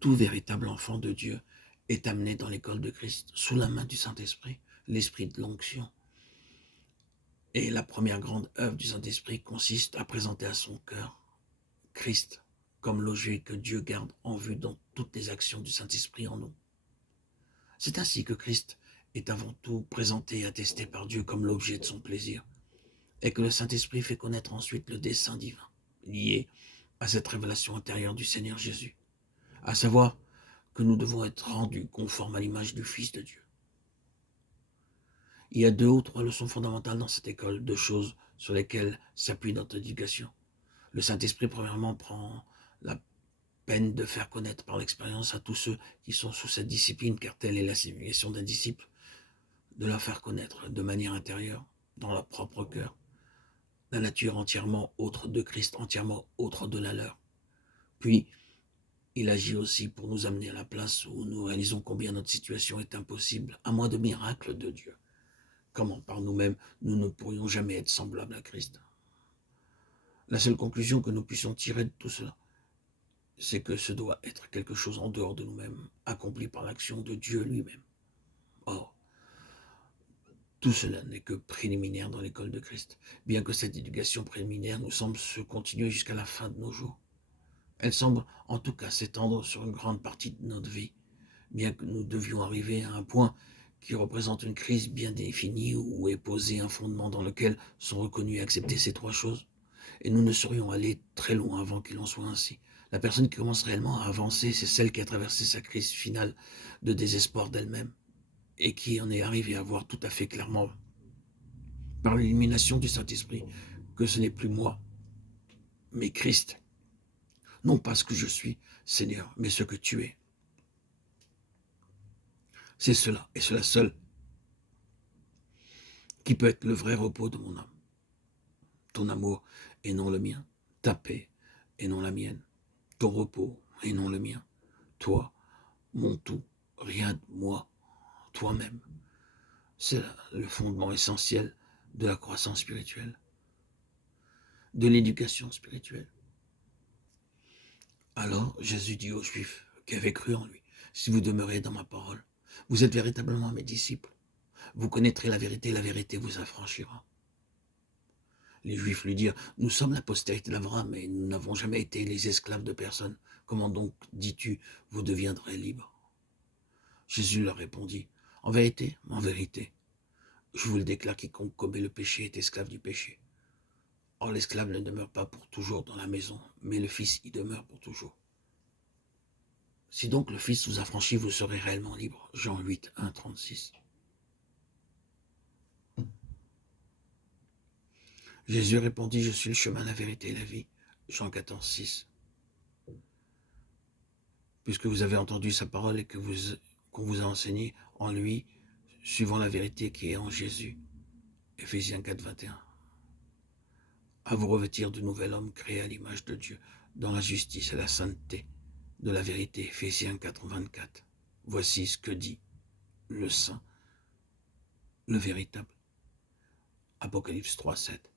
Tout véritable enfant de Dieu est amené dans l'école de Christ, sous la main du Saint-Esprit, l'esprit de l'onction. Et la première grande œuvre du Saint-Esprit consiste à présenter à son cœur Christ comme l'objet que Dieu garde en vue dans toutes les actions du Saint-Esprit en nous. C'est ainsi que Christ est avant tout présenté et attesté par Dieu comme l'objet de son plaisir, et que le Saint-Esprit fait connaître ensuite le dessein divin, lié à cette révélation intérieure du Seigneur Jésus, à savoir que nous devons être rendus conformes à l'image du Fils de Dieu. Il y a 2 ou 3 leçons fondamentales dans cette école, 2 choses sur lesquelles s'appuie notre éducation. Le Saint-Esprit, premièrement, prend la peine de faire connaître par l'expérience à tous ceux qui sont sous cette discipline, car telle est la signification d'un disciple, de la faire connaître de manière intérieure, dans leur propre cœur, la nature entièrement autre de Christ, entièrement autre de la leur. Puis, il agit aussi pour nous amener à la place où nous réalisons combien notre situation est impossible, à moins de miracles de Dieu. Comment, par nous-mêmes, nous ne pourrions jamais être semblables à Christ? La seule conclusion que nous puissions tirer de tout cela, c'est que ce doit être quelque chose en dehors de nous-mêmes, accompli par l'action de Dieu lui-même. Or, tout cela n'est que préliminaire dans l'école de Christ, bien que cette éducation préliminaire nous semble se continuer jusqu'à la fin de nos jours. Elle semble en tout cas s'étendre sur une grande partie de notre vie, bien que nous devions arriver à un point qui représente une crise bien définie où est posé un fondement dans lequel sont reconnues et acceptées ces 3 choses. Et nous ne serions allés très loin avant qu'il en soit ainsi. La personne qui commence réellement à avancer, c'est celle qui a traversé sa crise finale de désespoir d'elle-même et qui en est arrivée à voir tout à fait clairement, par l'illumination du Saint-Esprit, que ce n'est plus moi, mais Christ. Non pas ce que je suis, Seigneur, mais ce que tu es. C'est cela, et cela seul, qui peut être le vrai repos de mon âme. Ton amour et non le mien, ta paix et non la mienne, ton repos et non le mien, toi, mon tout, rien de moi, toi-même. C'est le fondement essentiel de la croissance spirituelle, de l'éducation spirituelle. Alors Jésus dit aux Juifs qui avaient cru en lui, si vous demeurez dans ma parole, vous êtes véritablement mes disciples. Vous connaîtrez la vérité vous affranchira. Les Juifs lui dirent, nous sommes la postérité d'Abraham, mais nous n'avons jamais été les esclaves de personne. Comment donc, dis-tu, vous deviendrez libres? Jésus leur répondit, en vérité, je vous le déclare, quiconque commet le péché est esclave du péché. Or, l'esclave ne demeure pas pour toujours dans la maison, mais le Fils y demeure pour toujours. Si donc le Fils vous affranchit, vous serez réellement libre. Jean 8, 1, 36. Jésus répondit, je suis le chemin, la vérité et la vie. Jean 14, 6. Puisque vous avez entendu sa parole et qu'on vous a enseigné en lui, suivant la vérité qui est en Jésus. Éphésiens 4, 21. À vous revêtir du nouvel homme créé à l'image de Dieu, dans la justice et la sainteté de la vérité. Éphésiens 4, 24. Voici ce que dit le saint, le véritable. Apocalypse 3, 7.